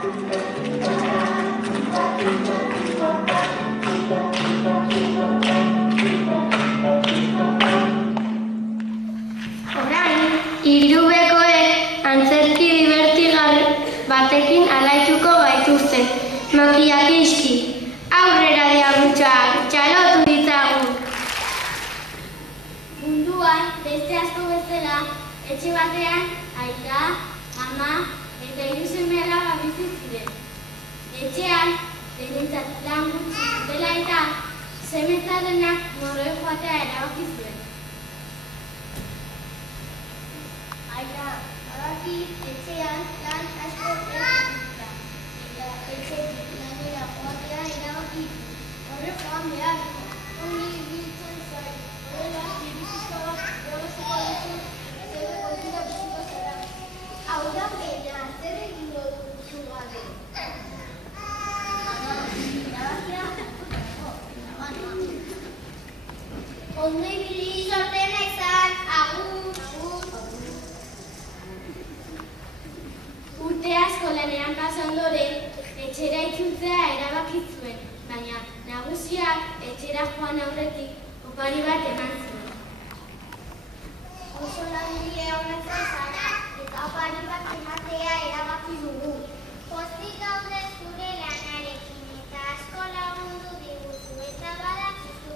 Hirubekoek antzerki dibertigarri batekin alaituko gaituzte. Makiakiski, aurrera diabutxak, txalotu ditzagun. Munduan, beste asko bezala, etxe batean, aita, ama eta hiru seme-alaba bizi ziren. Etxean, denentzat lan gutxi dela eta seme-zarenak morroe joatea erabaki zuen. Aita, badaki etxean lan asko eta etxetik lanera joatea erabaki zuen. Horre joan behar, ongi ibiltzen zari, horrela nirikizko bat erabaziko duzu, zebe kontura biziko zara. Hau da pena, zer egingo duzu gabe? Erabakia, ondo ibili sortena izan, agur. Urte asko lanean pasa ondoren, etxera itzultzea erabaki zuen, baina nagusiak etxera joan aurretik opari bat eman zuen. Oso langile honetan zara eta opari bat ematea erabaki dugu. Pozik gaude zure lanarekin eta asko lagundu diguzu eta badakizu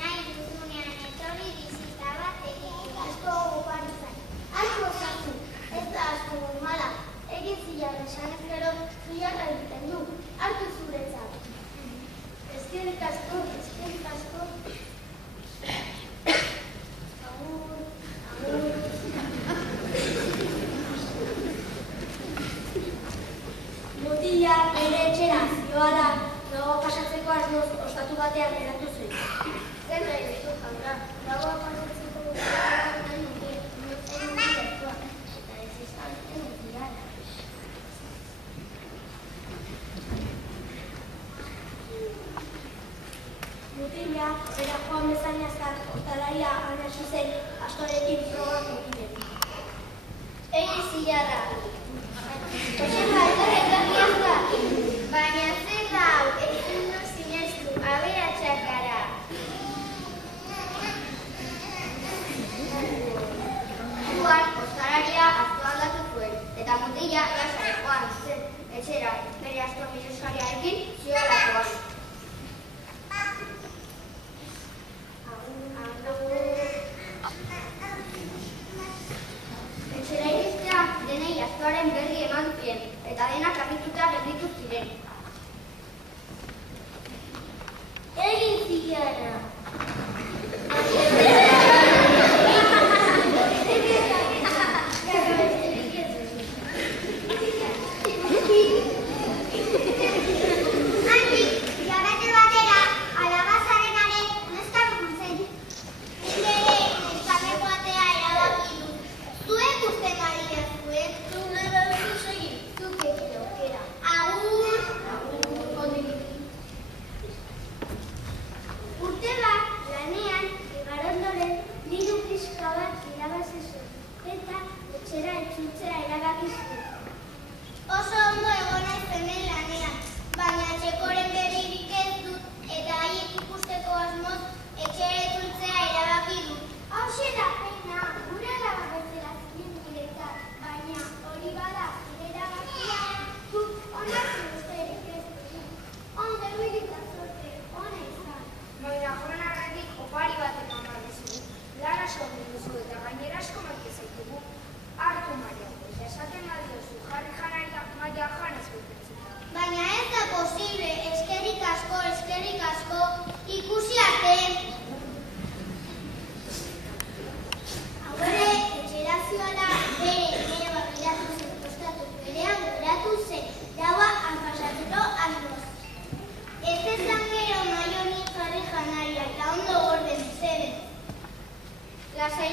nahi duzunean etorri bizita bat egin. Asko opari zain. Asko sartu, ez da asko normala. Egin zilar esan ezkero zilarra egiten du. Hartu zuretzat. Eskerrik asko, eskerrik asko. Agur, agur. Mutila bere etxera zioara gaua pasatzeko asmoz ostatu batean geratu zen. Zer nahi duzu jauna, gaua pasatzeko nahi nuke, egin dut eta ez izan egin zilara. Mutila, bera joan bezain azkar, ostalaria anasu zen, askorekin frogak egiten. Egin zilarra. Joseba, etorri azkar. Baina zer da hau, ezin du sinestu, aberatsak gara. Orduan, ostalaria aztu aldatu zuen, eta mutila lasai joan zen etxera, bere asko milosariarekin ziolakoan. Etxera iristea denei askoaren berri eman zien, eta denak harrituta gelditu ziren. Egin zilarra.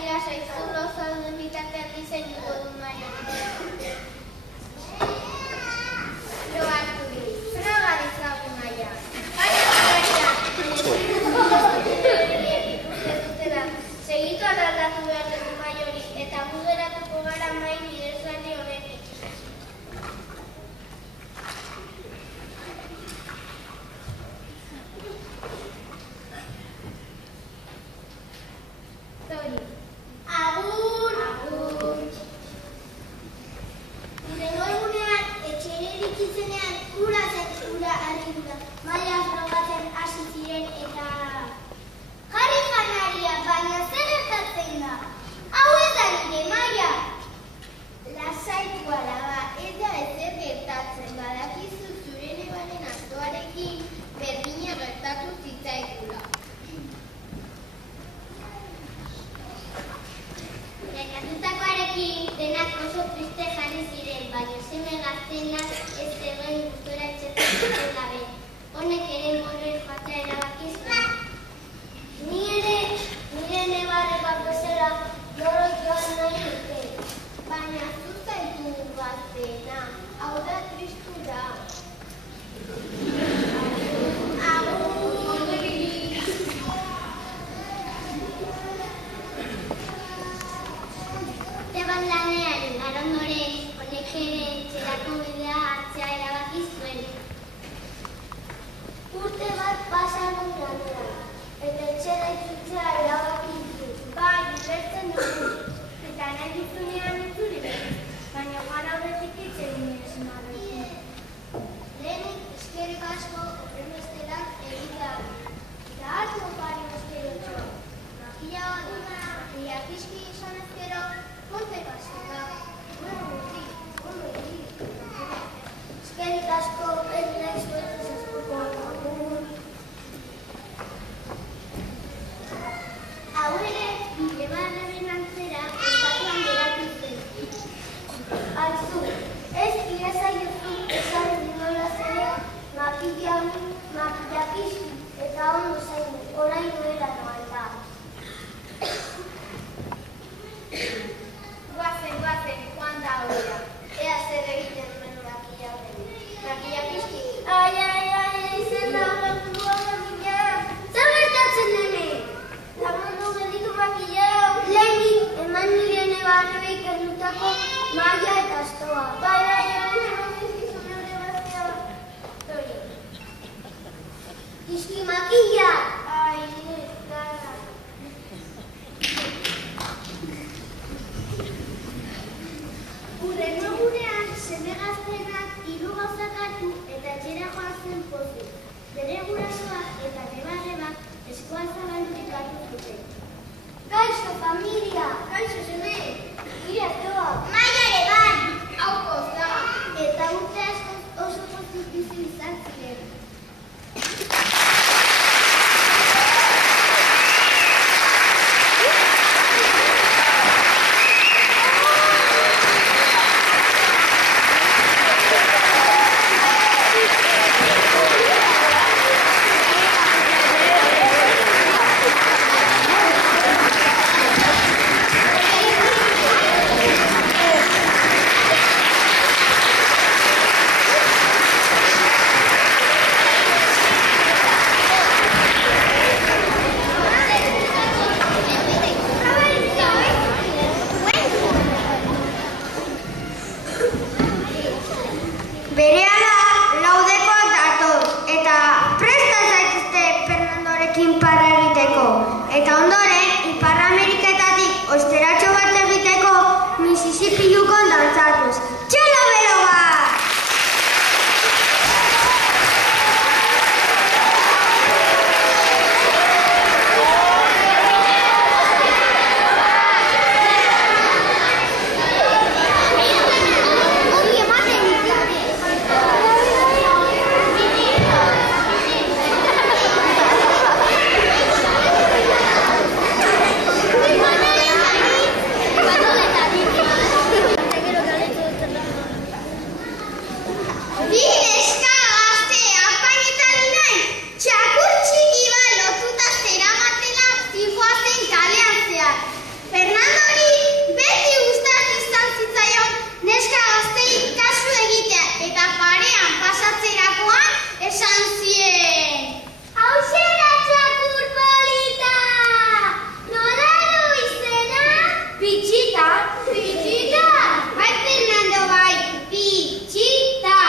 Lasai, zurro zauden bitartean diseinuko du Maia. Probatu du. Froga dizagun Maia. Segitu aldatu behar dugu Maiori eta mugeratuko gara mai nire zane honetik. zitzenean ura harri dura. Maila frogatzen hasi ziren eta... Jarri janaria, baina zer gertatzen da? Hau ez da nire maila! Lasaitu alaba, ez da ezer gertatzen, badakizu zure nebaren astoarekin berdina gertatu zitzaigula. Gertatutakoarekin denak oso triste jarri ziren, baina seme gaztenak ez zegoen gustora etxetan zuten gabe. Honek ere morren joatea erabaki zuen. Nire nebarrekak bezala loro joan nahi dute. Baina zuzaitu gaztena, hau da tristura. Zeban lanean igaro ondoren, honek ere etxerako bidea hartzea erabaki zuen. Urte bat pasa egun lanean, eta etxera itzultzea erabaki du. Bai, ulertzen dugu, eta nahi duzunean itzuli, baina gara horretik itzegin esnarekin. Lehenik eskerrik asko horrenbesterak egitea, eta hartu opari eskerotxoa. Makila baduna, pizki izan ezkero, Monteko azkera, eskerrik asko ez nahi zuetaz askoko agur. Hau ere, bide barraren antzera, estatuan geratu zen. Aizu, ez irazaiozu esan dinolaz ere, makillakizki eta ondo zainu, orain duela noaita. Guazen, joan da horra. Ea zer egiten duen makillakizki. Ai, zer da horretua makilla. Zer gertatzen hemen? Lagundu gelditu makilla. Lehenik, eman nire nebarrei kendutako maila eta astoa. Bai, emazizkizun eure baztea. Kizki makilla. Ai, nire gara. Urrengo gurean, seme gaztenak hiru gauzak hartu eta etxera joan zen pozik. Bere gurasoak eta nebarrebak eskua zabaldurik hartu zuten. Gaixo, familia! Gaixo, seme! Nire astoa! Maia ere bai! Hau poza! Eta urte askoz oso pozik bizi izan ziren. Pichita, bai Fernando, bai, Pichita,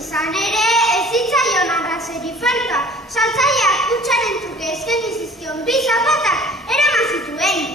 izan ere, ez zitzaion arrazoi falta. Saltzaileak hutsaren truke eskaini zizkion bi zapatak eraman zituen.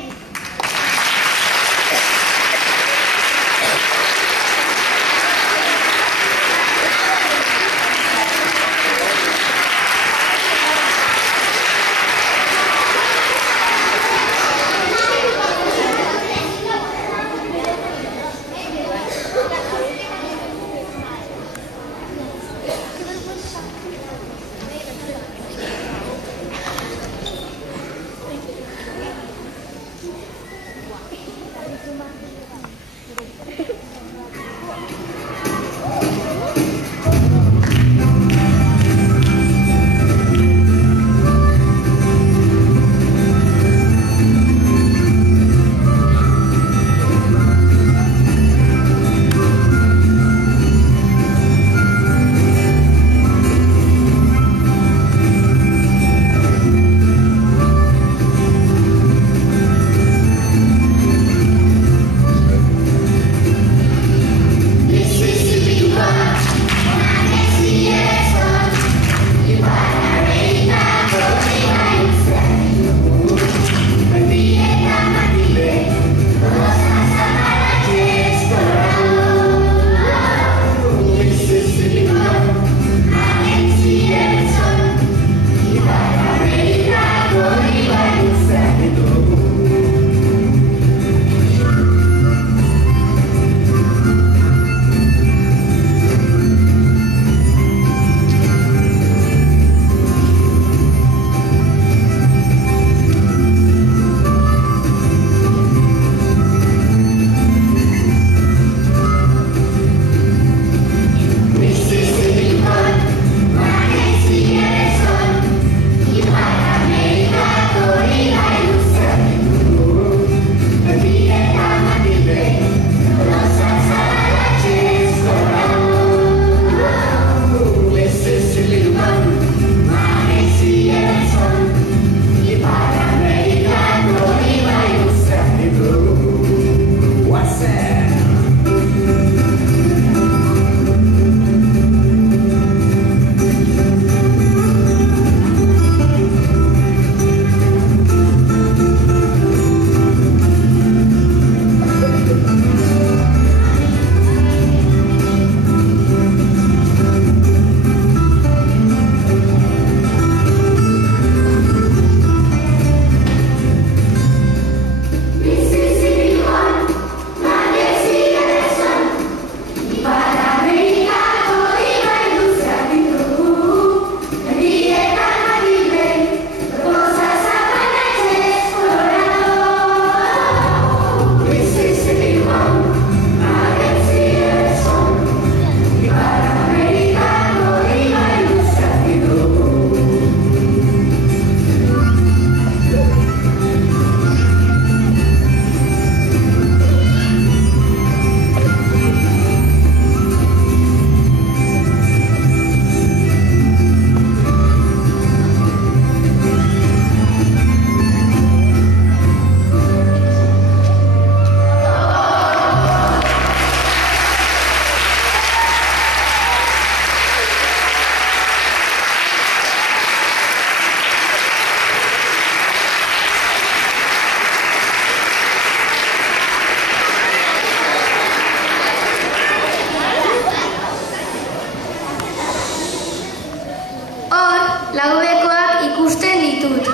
Laubekoak ikusten ditut,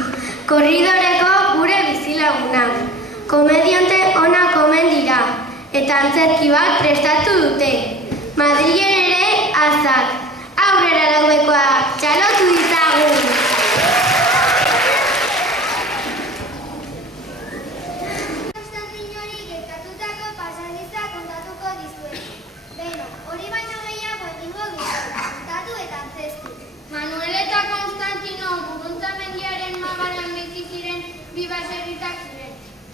korridoreko gure bizilagunak. Komediante onak omen dira, eta antzerki bat prestatu dute. Madrilen ere azak. Aurrera Laubekoak, txalotu ditzagun! Konstantinori gertatutako pasadiza kontatuko dizuet. Beno, hori baino gehiago egingo dut, kontatu eta antzestu. Manuel eta Konstantino Buruntza mendiaren magaran bizi ziren bi baserritak ziren.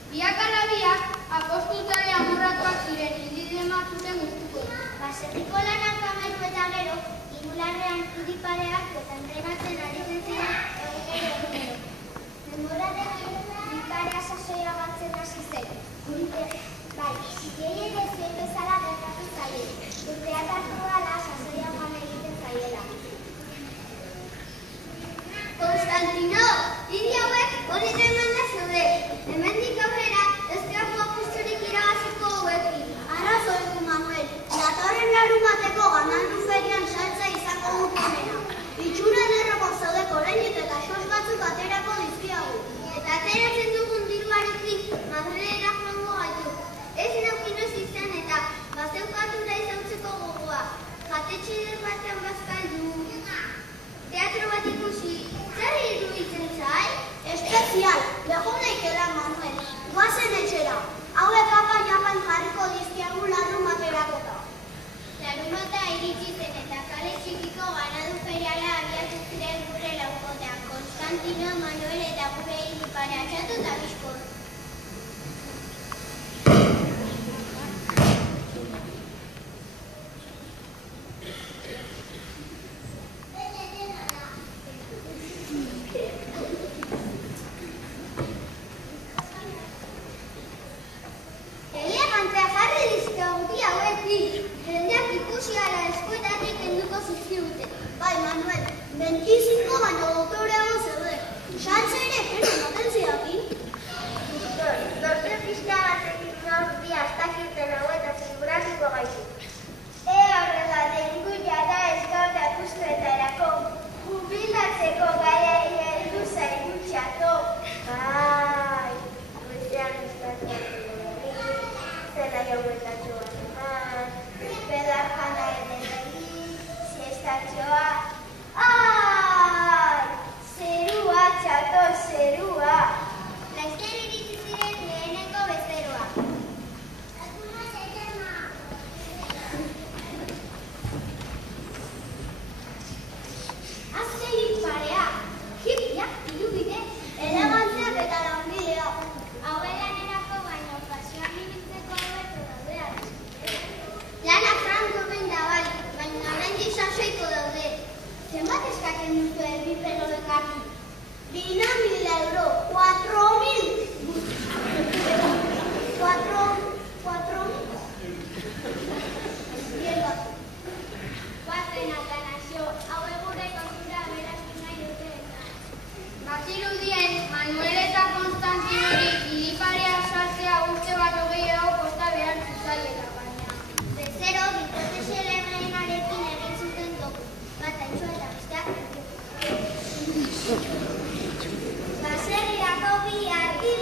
Biak ala biak apostutale amorratuak ziren, indizema zuten gustuko. Baserriko lanak amaitu eta gero, ingularrean tudipareak eta entrenatzen ari zen ziren egunero. Denborarekin, diparea sasoia batzen hasi zen. Bai, gehiek ezin bezala gertatu zaie. Urtea tartu gala sasoia Madrilera joango gaitu. Ez naukinoz izan eta bazeukatura izautzeko gogoa. Jatetxe batean bazkaldu. Teatro bat ikusi. Zer iruditzen zai? Espezial, behon naikela Manuel. Guazen etxera. Hauek apan jarriko dizkiagu larrumak erakota. Larrumata iritsi zen eta kale txikiko ganadu feriala abiatu ziren gure laukotean. Konstantino, Manuel eta gure hilipare atxatu eta bizkor. Bai, Manuel, 25 baino doktoreago zeuden. Xantze ere, pero ematen zidakin. Dorte pixka batekin gaur bi astakirten hauetan ziguratuko gaitu. Horrela, denguia da ez gaur dakustuetarako. Jubilatzeko gaiari heldu zaigu txato. Bai, goizean estatua zela jauetatxo bat eman, pedar jana ere siesta-txoa. Ai, zerua, txato, zerua. Laizter iritsi ziren lehenengo bezeroa. Azte hilparea, hipiak irubide, elegantziak eta lanbidea. Hauelanerako baino pasioan ibiltzeko hobeto daude. Lana franko benda bai, baina oraindik sasoiko daude. Zenbat eskatzen duzu erbi pelo bekarri? 20.000 euro, 4.000. 4.000. Bazen Atanasio, hau egure kontura beraztu nahi dute. Bazirudien, Manuel eta Konstantinori hiliparea saltzea urte bat hogeiago kosta behar zuzaiela baina. Bezero, hipotesi elemenarekin egin zuten toku. Bat haitxo eta besteak. Baserriako bi argi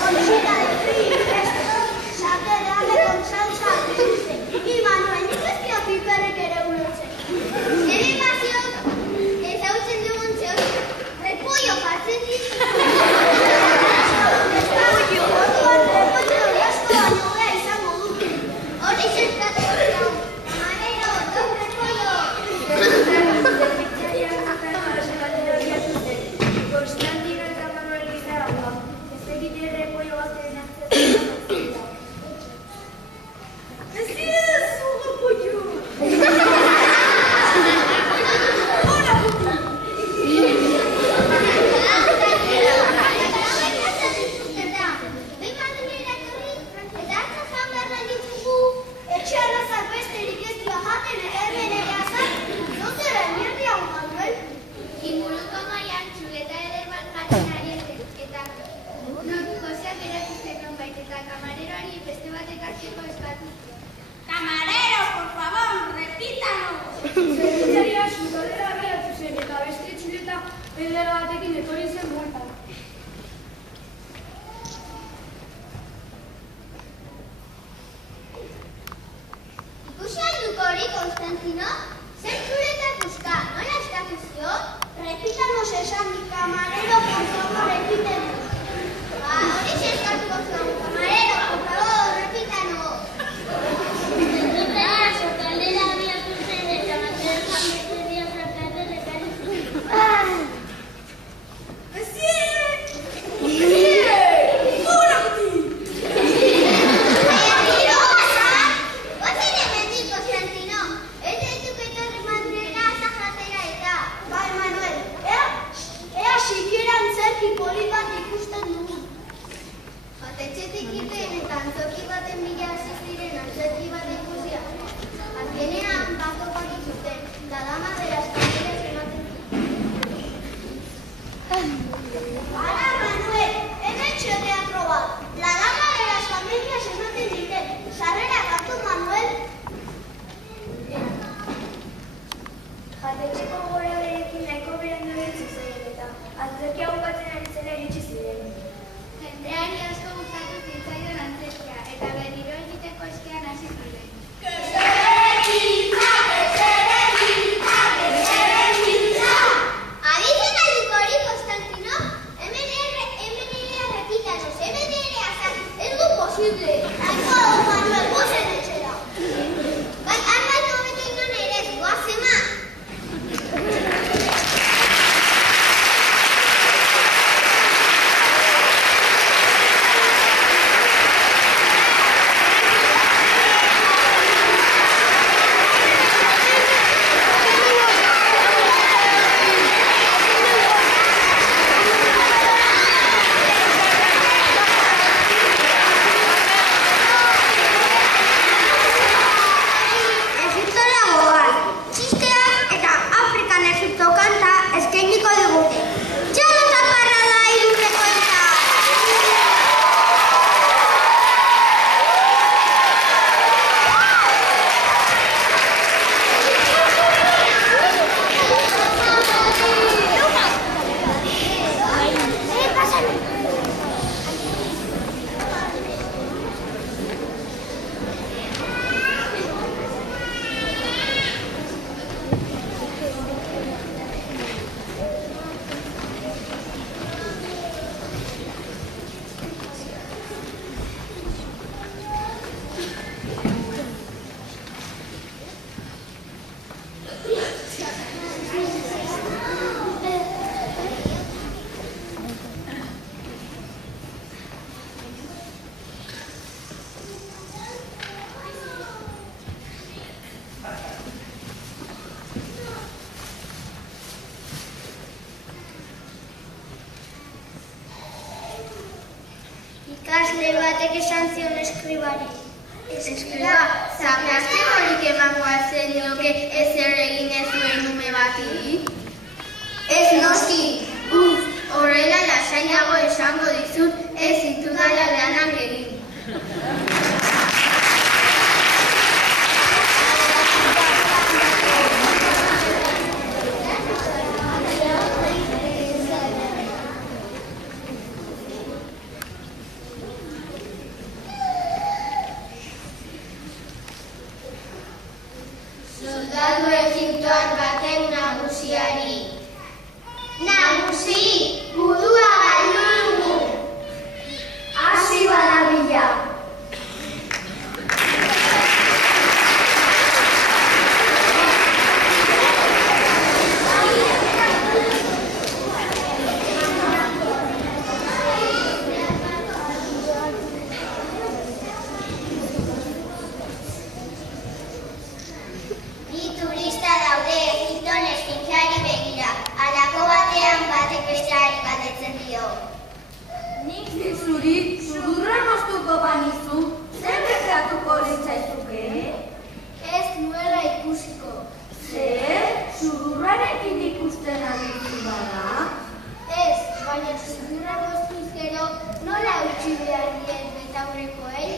Conchita de frío, saque de ave con salsa dulce. Y Manuel, ¿qué es que a piperre quiere ulerse? Ere pasio, ezautzen dugun zehor, repollo jartzen dizu. Orduan repollo asko baino bea izango dute. Hori zertatu dut. Camarero, dos repollo. Konstantina eta Manuel Lizarraga, ez egite repollo baten hartzen. Ez dira zu repollo! Etxean azar besterik ez dio jaten hemen ere azar. Nozera emierdi hau, Manuel? Inguruko mailan txuleta eder bat jartzen ari zen, eta Joseak erakusten nonbait eta kamareroari beste batek hartzeko eskatu. Camarero, por favor, repítanos. Zerbitzaria sukaldera ageratu zen eta beste txuleta eder batekin etorri zen bueltan. Ikusi alduko hori, Konstantino? Zer txuleta buska, nola eskatu zio? Repítanos esan, camarero, por favor, repítanos. Hori eskatuko zuen, camarero, por favor, repítanos. Zerbitzaria sukaldera abiatu zen eta batean beste dia sartatu ekarri zuen. Bai, Manuel, ea siquiera antzerki polit bat ikusten dugu. Jatetxetik irten eta antzoki baten bila hasi ziren antzerki bat ikusia. Azkenean batopatu zuten, la dama de las cameras ematen Ara, Manuel, hemen txo teatro bat. La dama de las familias ematen dite. Sarrera hartu, Manuel. Jatetxeko gora berekin nahiko berandu iritsi zen eta antzerkia bukatzen ari zela iritsi ziren. Jendeari asko gustatu zitzaion antzerkia eta berriro egiteko eskean hasi ziren. Aditzen alduko hori, Konstantino? Hemen ere repítanos, hemen ere azar, ez du posible. Aiko, Manuel, gozen etxera. Bai, armatu hobeto inon ere, goazema. Egiptora goaz, txisteak eta Afrikan Egipto kanta eskainiko digute. Txalo zaparrada iruneko eta! Ikasle batek esan zion eskribari. Eskriba, zaplazte horik emango zenioke ezer egin ez zuen ume bati? Ez noski, horrela lasaiago esango dizut ez ditudala lanak egin. utzi behar diet betaurrekoei?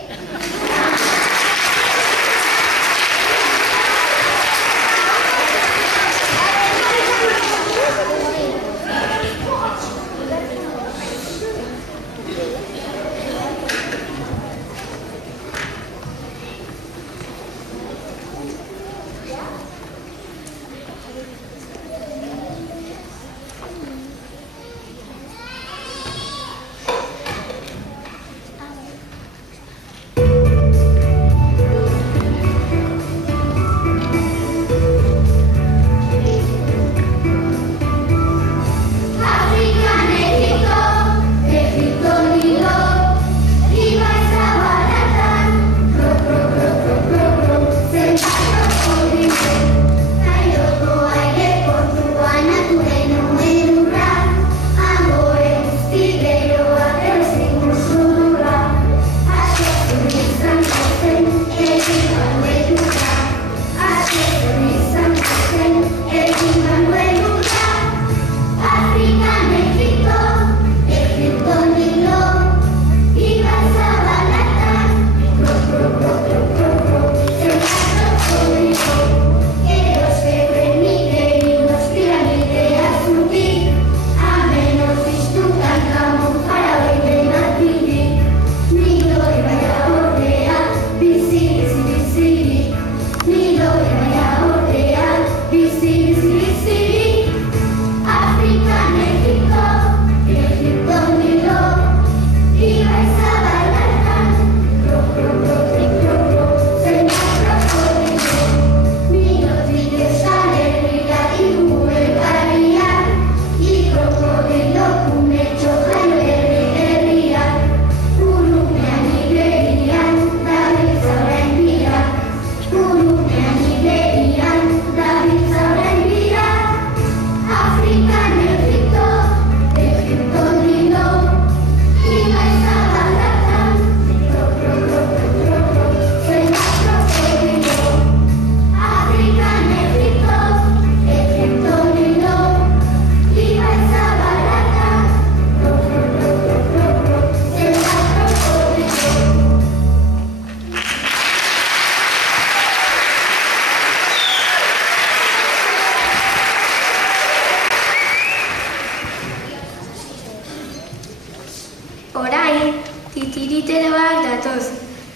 Titiriteroak datoz,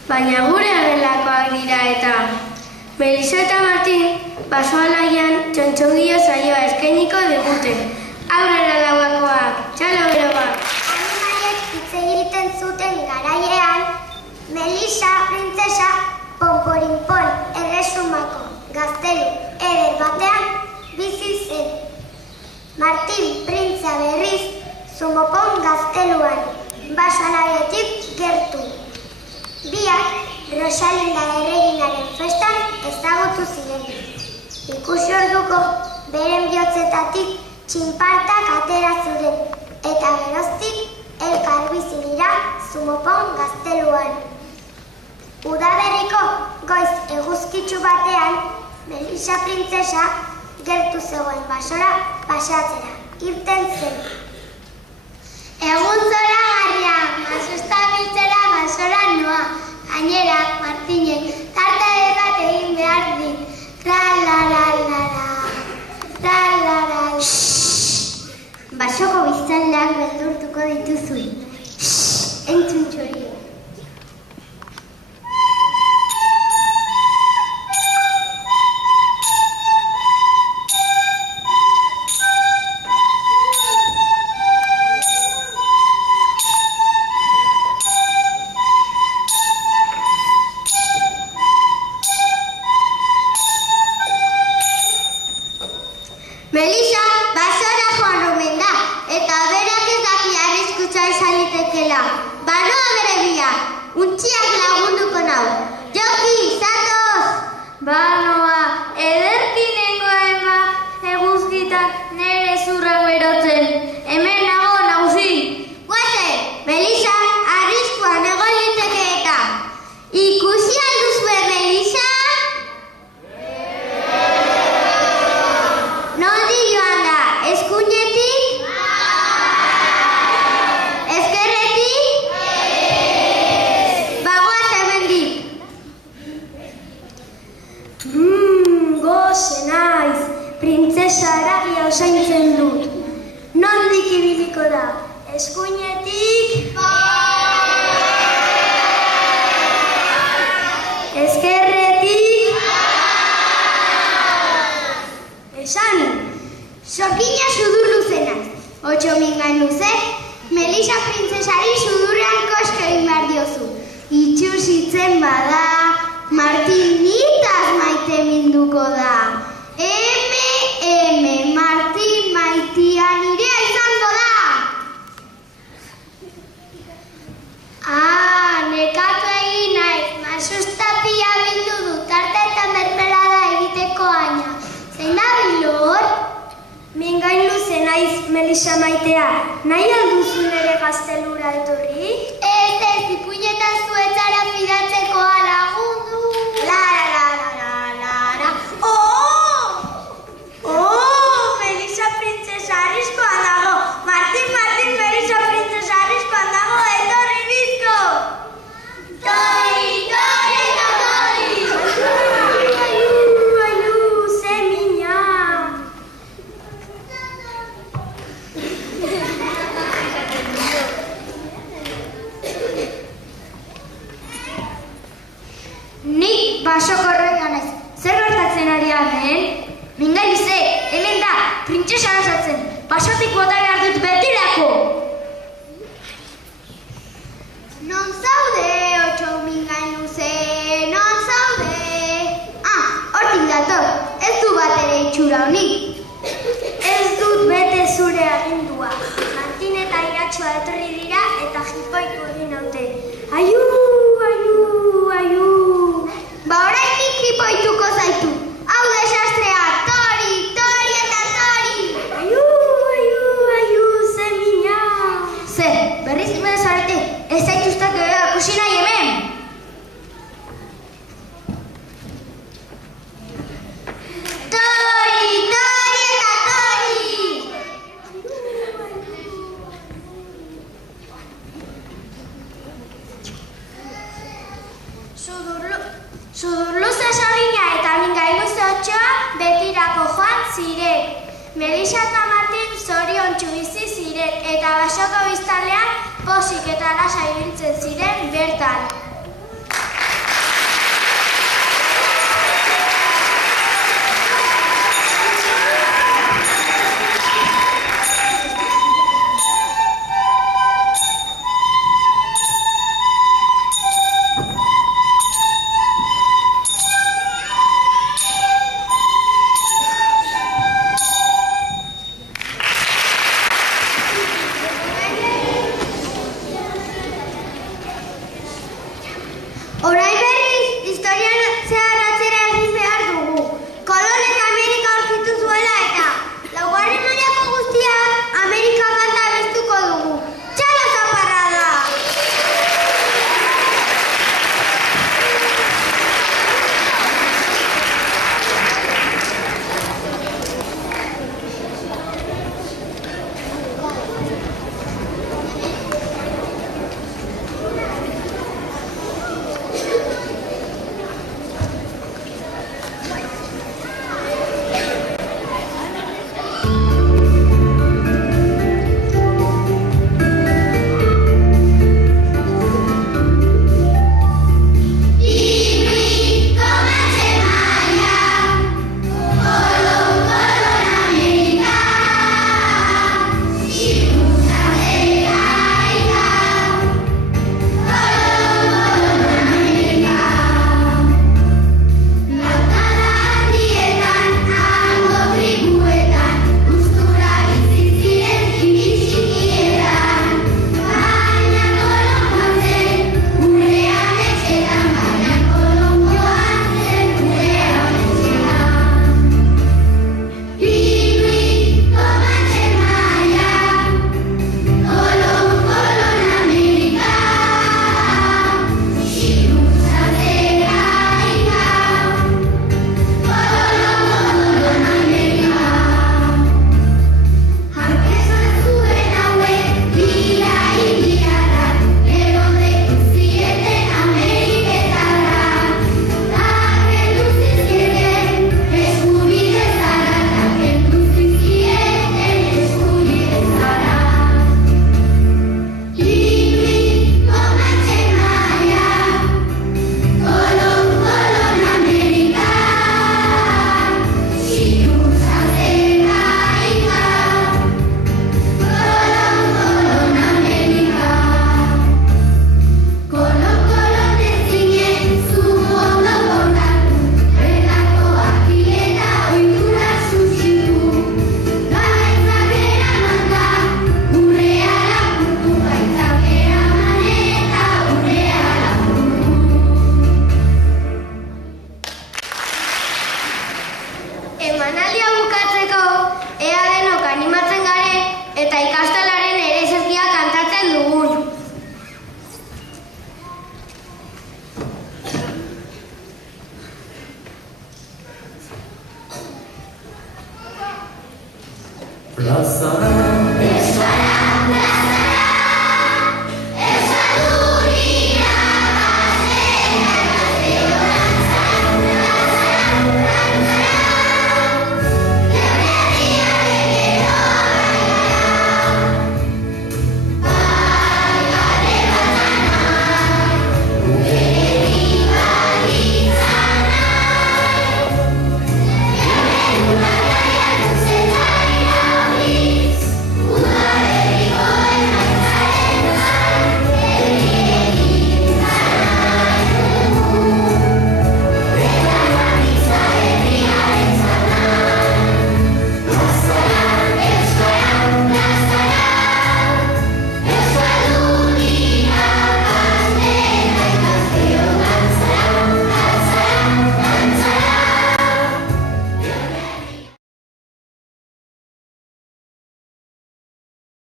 baina gure agelakoak dira eta. Melisa eta Martin basoalaian txontxongio saioa eskainiko digute. Aurrera lauakoak, txalo beroak. Animaliek hitz egiten zuten garaiean, Melisa printzesa ponporinpon erresumako gaztelu eder batean bizi zen. Martin printza berriz zumopon gazteluan basoalaietik gertu. Biak Rosalinda erreginaren festan ezagutu ziren. Ikusi orduko beren bihotzetatik txinpartak atera ziren eta geroztik elkar bizi dira zumopon gazteluan. Udaberriko goiz eguzkitsu batean Melisa printzesa gertu zegoen basora paseatzera irten zen. Egun zora garria, mazosta biltzera basora noa. Gainera, Martinek, tarte bat egin behar dit. Tra-la-la-la-la, tra-la-la-la. Basoko biztanleak beldurtuko dituzue. Entzun txorio. Melisa, basora joan omen da, eta berak ez daki arriskutsa izan litekeela. Banoa bere bila, untxiak lagunduko nau. Joki, zatoz! Banoa, ederki nengoa ema, eguzkitan nere zurra berotzen. Hemen nago nauzi. Guaze, Melisa, arriskuan egon liteke eta. Ikusi alduzue, Melisa? Nondi joan da, eskuinetik? Ezkerretik? bada, Martin nitaz maite minduko da. Martin maitia nirea izango da. Nekatu egin naiz, masustapia bildu du tarta eta mermelada egiteko aina. Zein da bilor? Mingain luze naiz, Melisa maitea. Nahi alduzu nere gaztelura etorri? Ez, ipuinetan zuetzara fidatzeko lagundu. Melisa printzesa arriskoan dago. Martin, Melisa printzesa arriskoan dago, etorri bizko. Tori, eta tori. Aiu, ze mina. Nik basokorrean naiz. Zer gertatzen ari hemen? Mingai luze, hemen da, printzesa gasatzen. Basotik bota behar dut betirako. Non zaude, otxo mingai luze, non zaude. Hortik dator, ez du bat ere itxura honik. Ez dut bete zure agindua. Martin eta Iratxoa etorri dira eta jipoitu egin naute. Aiu. Ba orainik jipoituko zaitu. Hau desastrea, tori eta tori. Aiu, ze mina. Zer, berriz hemen zarete, ez zaituztak ikusi nahi hemen. Tori eta tori. Sudurluze Sabina eta Mingailuze Otxoa betirako joan ziren. Melisa eta Martin zoriontsu bizi ziren eta basoko biztanlean pozik eta lasai ibiltzen ziren bertan.